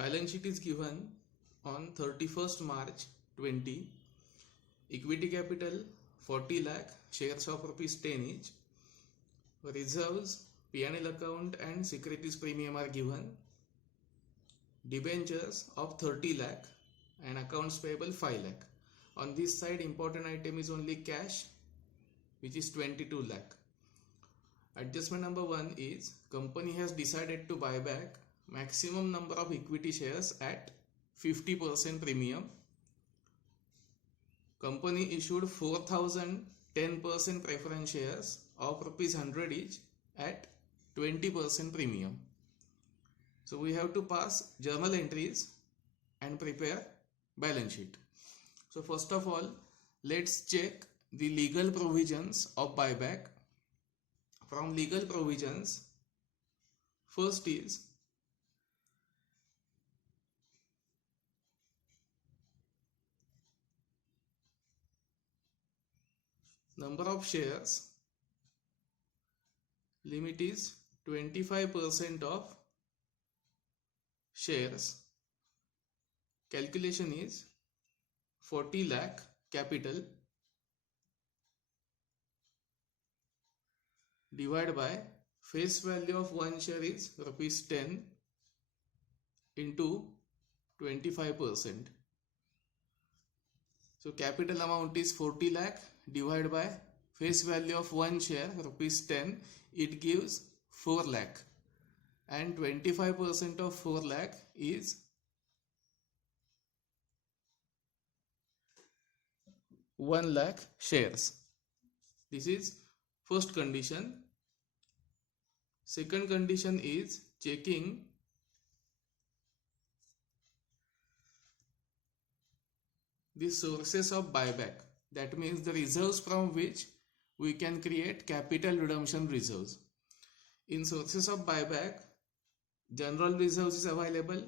Balance sheet is given on 31st March 20. Equity capital 40 lakh, shares of rupees 10 each. Reserves, P&L account and securities premium are given. Debentures of 30 lakh and accounts payable 5 lakh. On this side, important item is only cash, which is 22 lakh. Adjustment number 1 is company has decided to buy back maximum number of equity shares at 50% premium. Company issued 4,000 10% preference shares of rupees 100 each at 20% premium. So we have to pass journal entries and prepare balance sheet. So first of all, let's check the legal provisions of buyback. From legal provisions, first is number of shares. Limit is 25% of shares. Calculation is 40 lakh capital divided by face value of one share is rupees 10 into 25%. So capital amount is 40 lakh divided by face value of one share rupees 10, it gives 4 lakh, and 25% of 4 lakh is 1 lakh shares. This is first condition. Second condition is checking the sources of buyback. That means the reserves from which we can create capital redemption reserves. In sources of buyback, general reserves is available,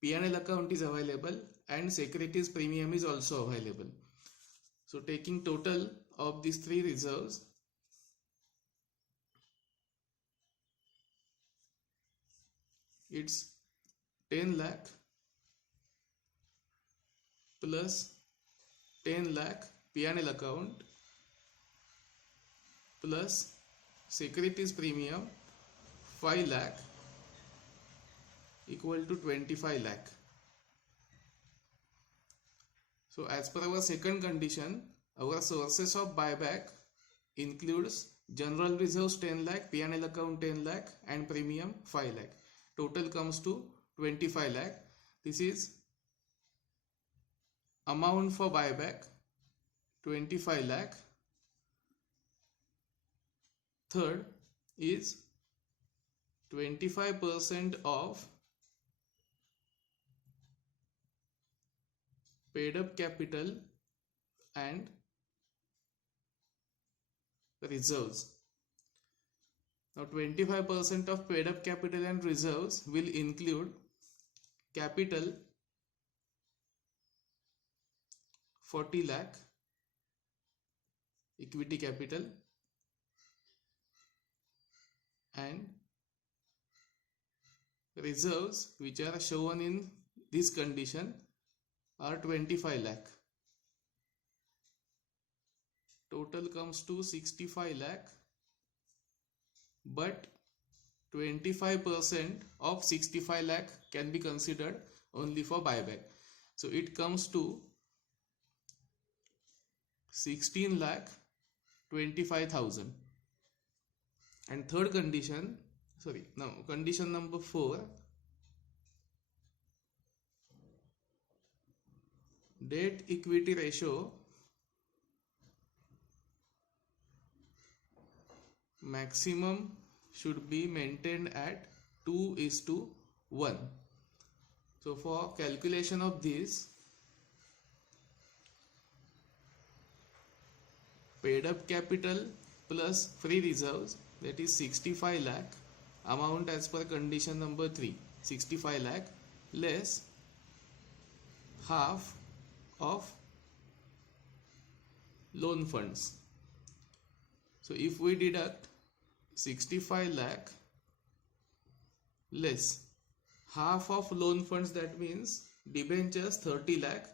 P&L account is available, and securities premium is also available. So taking total of these three reserves, it's 10 lakh plus 10 lakh P&L account plus securities premium 5 lakh equal to 25 lakh. So as per our second condition, our sources of buyback includes general reserves 10 lakh, P&L account 10 lakh and premium 5 lakh. Total comes to 25 lakh. This is amount for buyback 25 lakh. Third is 25% of paid up capital and reserves. Now 25% of paid up capital and reserves will include capital 40 lakh, equity capital, and reserves which are shown in this condition are 25 lakh. Total comes to 65 lakh, but 25% of 65 lakh can be considered only for buyback. So it comes to 16 lakh 25,000. And third condition, condition number 4, debt equity ratio maximum should be maintained at 2:1. So for calculation of this, paid up capital plus free reserves, that is 65 lakh, amount as per condition number 3, 65 lakh less half of loan funds. So if we deduct 65 lakh less half of loan funds, that means debentures 30 lakh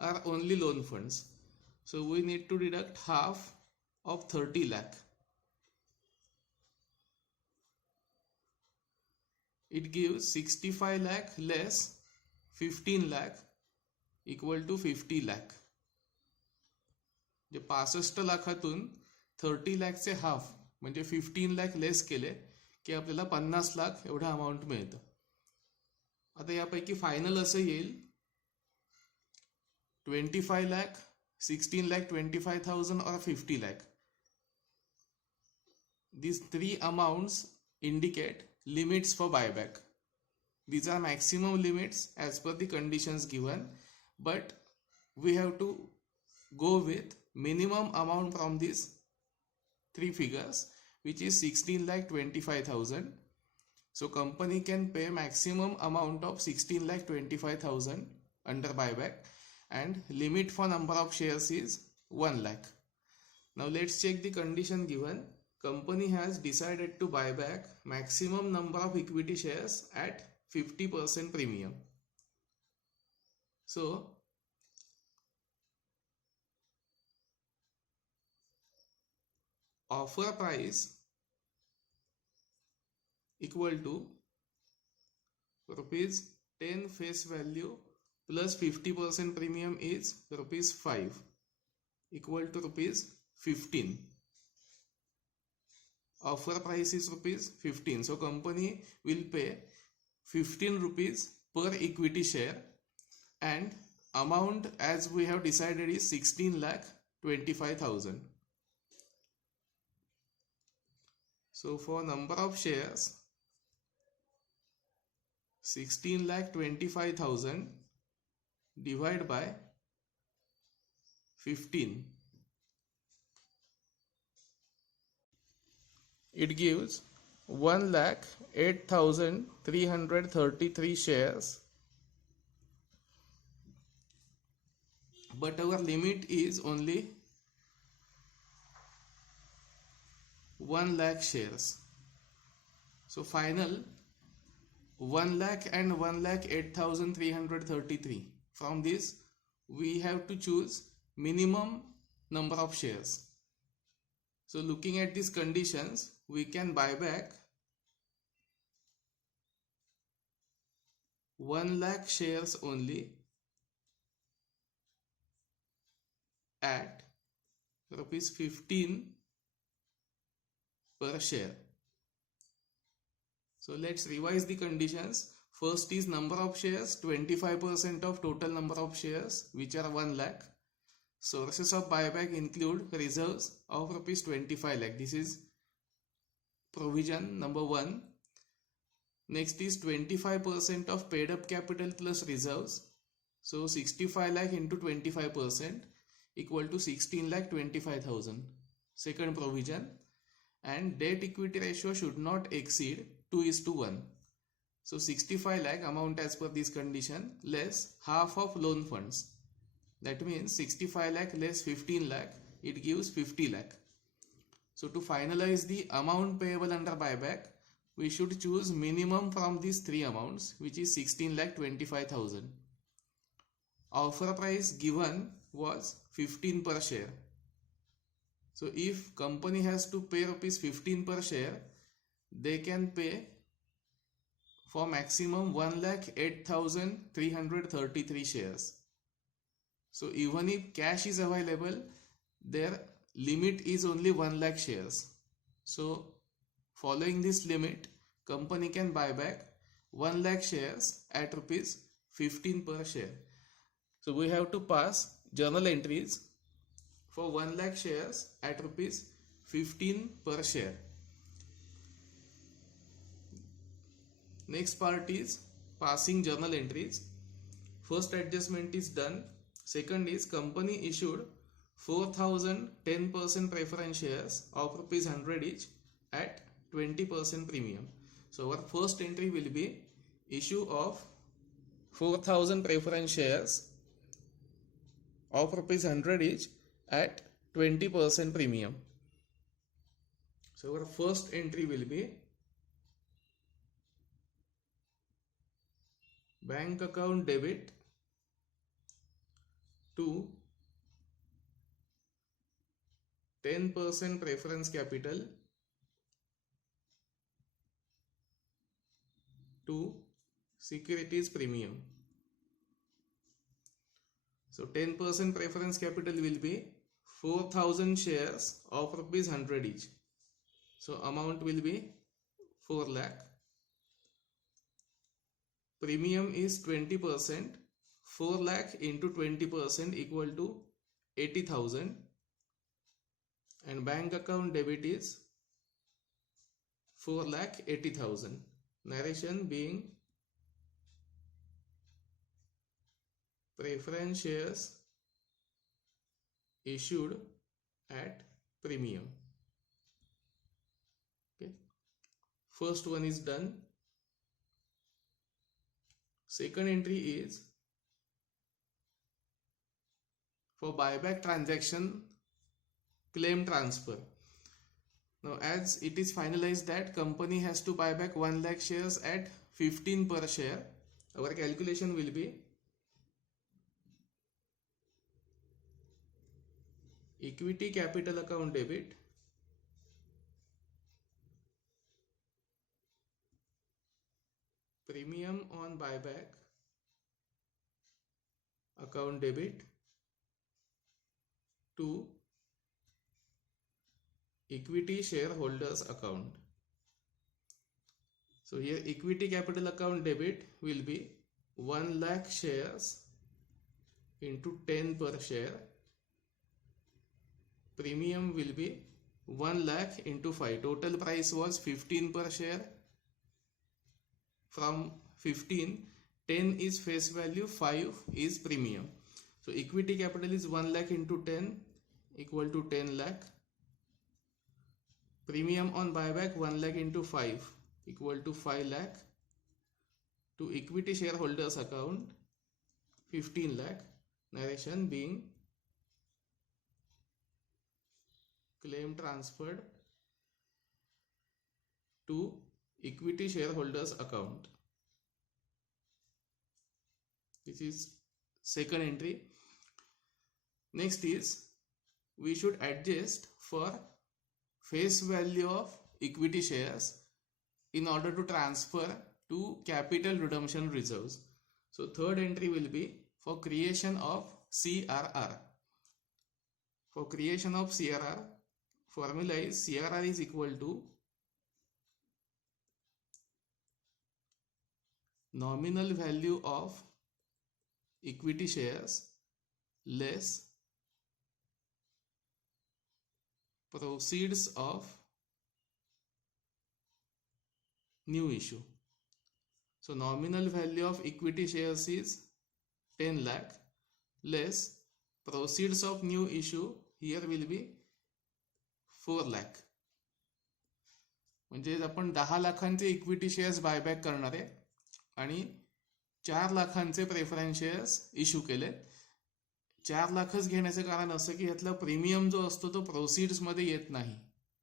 are only loan funds. So we need to deduct half of 30 lakh. It gives 65 lakh less 15 lakh equal to 50 lakh. जे 65 लाखातून 30 लाखचे half म्हणजे 15 lakh less केले की आपल्याला 50 लाख एवढा amount मिळतं. आता यापैकी फायनल असं येईल 25 lakh, 16 lakh, 25,000 or 50 lakh. These three amounts indicate limits for buyback. These are maximum limits as per the conditions given, but we have to go with minimum amount from these three figures, which is 16 lakh 25,000. So company can pay maximum amount of 16 lakh 25,000 under buyback, and limit for number of shares is 1 lakh. Now let's check the condition given. Company has decided to buy back maximum number of equity shares at 50% premium. So offer price equal to rupees 10 face value plus 50% premium is rupees 5 equal to rupees 15. Offer price is rupees 15. So company will pay 15 rupees per equity share, and amount as we have decided is 16 lakh 25,000. So for number of shares 16 lakh 25,000 divided by 15, it gives 1,08,333 shares, but our limit is only 1 lakh shares. So final 1 lakh and 1,08,333. From this we have to choose minimum number of shares. So looking at these conditions, we can buy back 1 lakh shares only at rupees 15 per share. So let's revise the conditions. First is number of shares, 25% of total number of shares, which are 1 lakh. Sources of buyback include reserves of rupees 25 lakh. This is provision number 1. Next is 25% of paid up capital plus reserves. So 65 lakh into 25% equal to 16 lakh 25,000. Second provision. And debt equity ratio should not exceed 2:1. So 65 lakh amount as per this condition less half of loan funds. That means 65 lakh less 15 lakh, it gives 50 lakh. So to finalize the amount payable under buyback, we should choose minimum from these three amounts, which is 16 lakh 25,000. Offer price given was 15 per share. So if company has to pay rupees 15 per share, they can pay for maximum 1,08,333 shares. So even if cash is available, their limit is only 1 lakh shares. So following this limit, company can buy back 1 lakh shares at rupees 15 per share. So we have to pass journal entries for 1 lakh shares at rupees 15 per share. Next part is passing journal entries. First adjustment is done. Second is company issued 4,000 10% preference shares of rupees 100 each at 20% premium. So our first entry will be issue of 4,000 preference shares of rupees 100 each at 20% premium. So our first entry will be bank account debit to 10% preference capital to securities premium. So 10% preference capital will be 4,000 shares of rupees 100 each. So amount will be 4 lakh. Premium is 20%. 4 lakh into 20% equal to 80,000. And bank account debit is 4 lakh 80,000. Narration being preference shares issued at premium. Okay. First one is done. Second entry is for buyback transaction claim transfer. Now as it is finalized that company has to buy back 1 lakh shares at 15 per share, our calculation will be equity capital account debit premium on buyback account debit to equity shareholders account. So here equity capital account debit will be 1 lakh shares into 10 per share. Premium will be 1 lakh into 5. Total price was 15 per share. From 15, 10 is face value, 5 is premium. So equity capital is 1 lakh into 10 equal to 10 lakh. Premium on buyback 1 lakh into 5 equal to 5 lakh. To equity shareholders account 15 lakh. Narration being claim transferred to equity shareholders account. This is second entry. Next is we should adjust for face value of equity shares in order to transfer to capital redemption reserves. So third entry will be for creation of CRR. For creation of CRR, formula is CRR is equal to nominal value of equity shares less proceeds of new issue. So nominal value of equity shares is 10 lakh less proceeds of new issue, here will be 4 lakh. म्हणजे आपण 10 लाखांचे equity shares buyback करणार आहे आणि 4 लाखांचे preference shares issue केले. 4 लाखच घेण्याचं कारण असं की यातला प्रीमियम जो असतो तो प्रोसीड्स मध्ये येत नाही,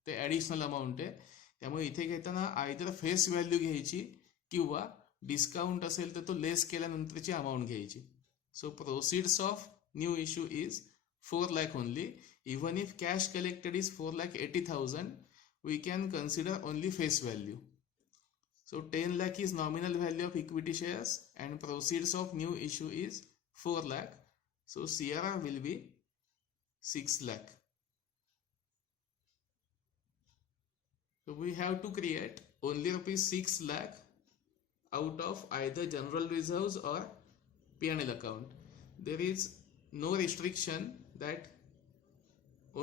ते ऍडिशनल अमाऊंट आहे. त्यामुळे इथे घेताना आयदर फेस व्हॅल्यू घ्यायची किंवा डिस्काउंट असेल तर तो लेस केल्यानंतरची अमाऊंट घ्यायची. So proceeds of new issue is 4 lakh only. Even if cash collected is 4,80,000, we can consider only face value. So 10 lakh is nominal value of equity shares and proceeds of new issue is 4 lakh. So CRR will be 6 lakh. So we have to create only rupees 6 lakh out of either general reserves or P&L account. There is no restriction that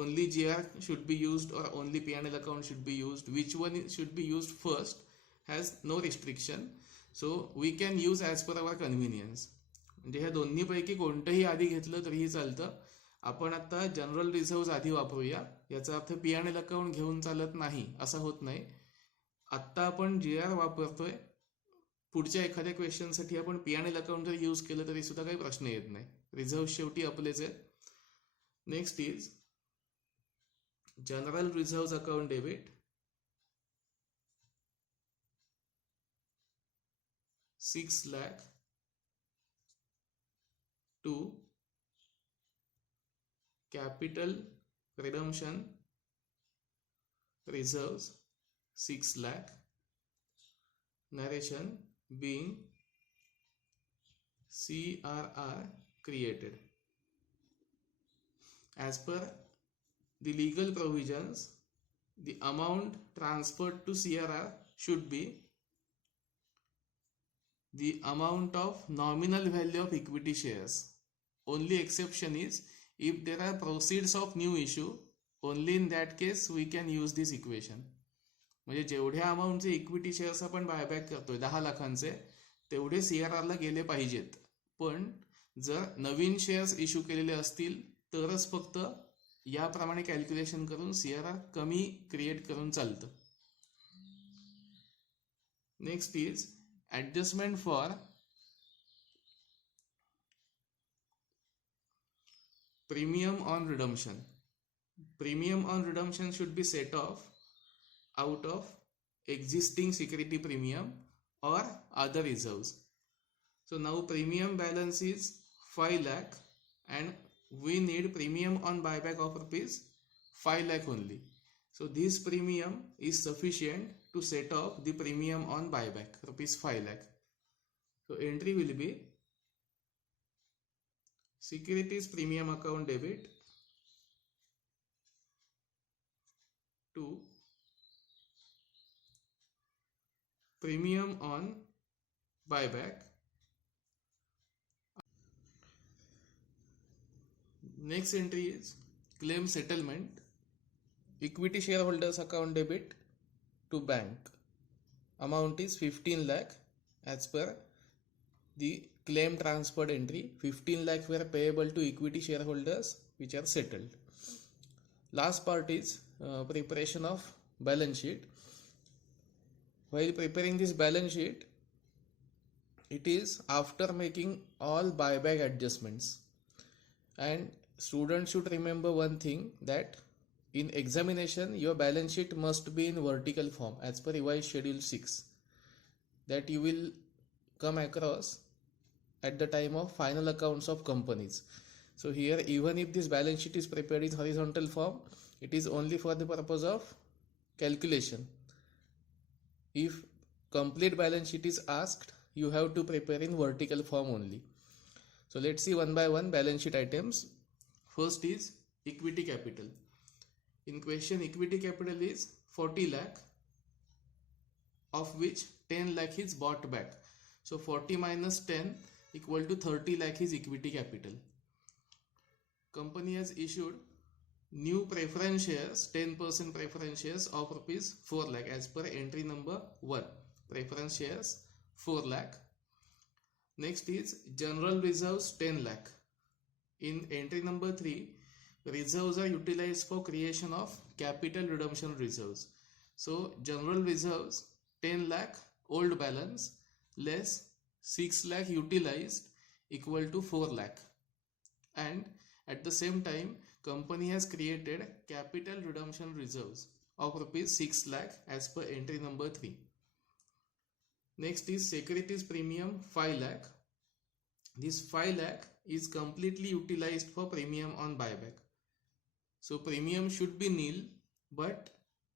only GR should be used or only P&L account should be used. Which one should be used first has no restriction. So we can use as per our convenience. म्हणजे ह्या दोन्ही पैकी कोणतंही आधी घेतलं तरीही चालतं. आपण आता जनरल रिझर्व्ह आधी वापरूया. याचा अर्थ P&L अकाउंट घेऊन चालत नाही असं होत नाही. आत्ता आपण GR वापरतोय, पुढच्या एखाद्या क्वेश्चनसाठी आपण P&L अकाउंट जर यूज केलं तरी सुद्धा काही प्रश्न येत नाही. रिझर्व्ह शेवटी आपलेच आहेत. Next is general reserve account debit 6 lakh to capital redemption reserves 6 lakh, narration being CRR created. As per the legal provisions, the amount transferred to CRR should be the amount of nominal value of equity shares. Only exception is if there are proceeds of new issue, only in that case we can use this equation. म्हणजे जेवढ्या अमाऊंटचे equity shares आपण buyback करतोय 10 लाखांचे, तेवढे CRR ला गेले पाहिजेत. पण जर नवीन शेअर्स इश्यू केलेले असतील तरच फक्त याप्रमाणे कॅल्क्युलेशन करून CRR कमी क्रिएट करून चालतं. Next is adjustment for premium on redemption. Premium on redemption should be set off out of existing security premium or other reserves. So now premium balance is 5 lakh and we need premium on buyback of rupees 5 lakh only. So this premium is sufficient to set off the premium on buyback rupees 5 lakh. So entry will be securities premium account debit to premium on buyback. Next entry is claim settlement, equity shareholders account debit to bank. Amount is 15 lakh as per the claim transferred entry. 15 lakh were payable to equity shareholders which are settled. Last part is preparation of balance sheet. While preparing this balance sheet, it is after making all buyback adjustments. And students should remember one thing, that in examination your balance sheet must be in vertical form as per revised schedule 6 that you will come across at the time of final accounts of companies. So here, even if this balance sheet is prepared in horizontal form, it is only for the purpose of calculation. If complete balance sheet is asked, you have to prepare in vertical form only. So let's see one by one balance sheet items. First is equity capital. In question, equity capital is 40 lakh, of which 10 lakh is bought back. So 40 minus 10 equal to 30 lakh is equity capital. Company has issued new preference shares, 10% preference shares of rupees 4 lakh as per entry number 1. Preference shares 4 lakh. Next is general reserves 10 lakh. In entry number 3, reserves are utilized for creation of capital redemption reserves. So general reserves 10 lakh old balance less 6 lakh utilized equal to 4 lakh. And at the same time, company has created capital redemption reserves of rupees 6 lakh as per entry number 3. Next is securities premium 5 lakh. This 5 lakh is completely utilized for premium on buyback. So premium should be nil, but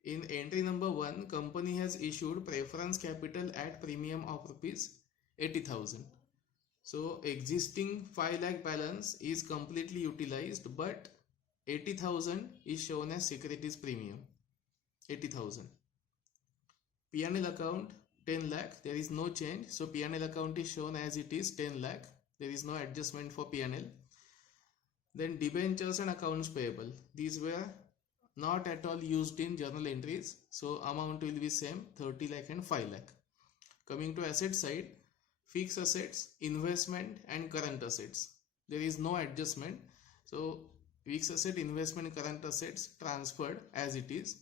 in entry number 1, company has issued preference capital at premium of rupees 80,000. So existing 5 lakh balance is completely utilized, but 80,000 is shown as securities premium. 80,000. P&L account 10 lakh, there is no change. So P&L account is shown as it is 10 lakh. There is no adjustment for P&L. Then debentures and accounts payable. These were not at all used in journal entries. So amount will be same, 30 lakh and 5 lakh. Coming to asset side, fixed assets, investment and current assets. There is no adjustment. So fixed asset, investment, current assets transferred as it is.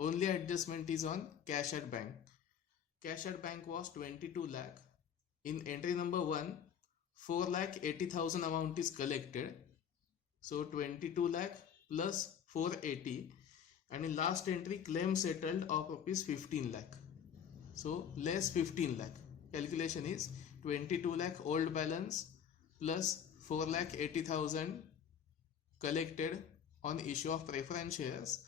Only adjustment is on cash at bank. Cash at bank was 22 lakh. In entry number 1, 4 lakh 80,000 amount is collected. So 22 lakh plus 480. And in last entry, claim settled of rupees 15 lakh. So less 15 lakh. Calculation is 22 lakh old balance plus 4,80,000 collected on issue of preference shares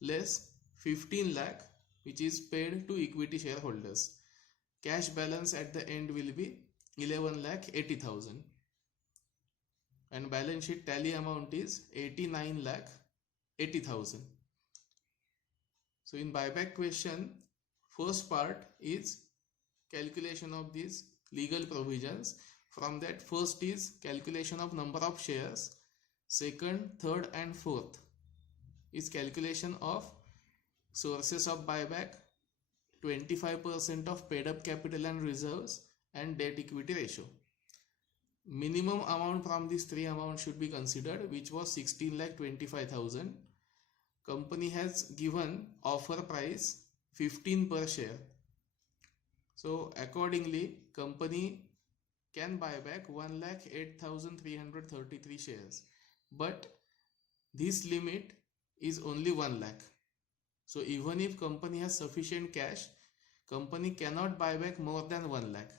less 15 lakh which is paid to equity shareholders. Cash balance at the end will be 11,80,000 and balance sheet tally amount is 89,80,000. So in buyback question, first part is calculation of these legal provisions. From that, first is calculation of number of shares. Second, third and fourth is calculation of sources of buyback, 25% of paid up capital and reserves, and debt equity ratio. Minimum amount from these three amounts should be considered, which was 16,25,000. Company has given offer price 15 per share. So accordingly, company can buy back 1,08,333 shares. But this limit is only 1 lakh. So even if company has sufficient cash, company cannot buy back more than 1 lakh.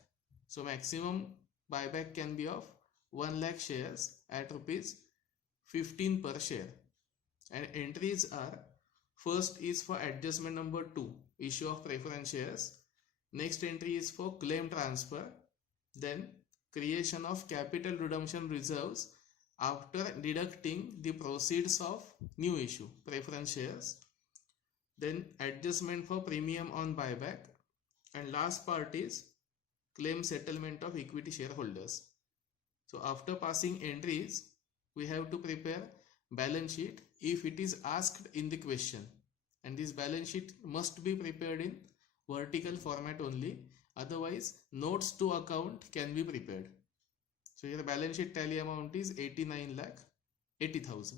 So maximum buyback can be of 1 lakh shares at rupees 15 per share. And entries are, first is for adjustment number 2, issue of preference shares. Next entry is for claim transfer. Then creation of capital redemption reserves after deducting the proceeds of new issue, preference shares. Then adjustment for premium on buyback. And last part is claim settlement of equity shareholders. So after passing entries, we have to prepare balance sheet if it is asked in the question. And this balance sheet must be prepared in vertical format only. Otherwise, notes to account can be prepared. So here balance sheet tally amount is 89,80,000.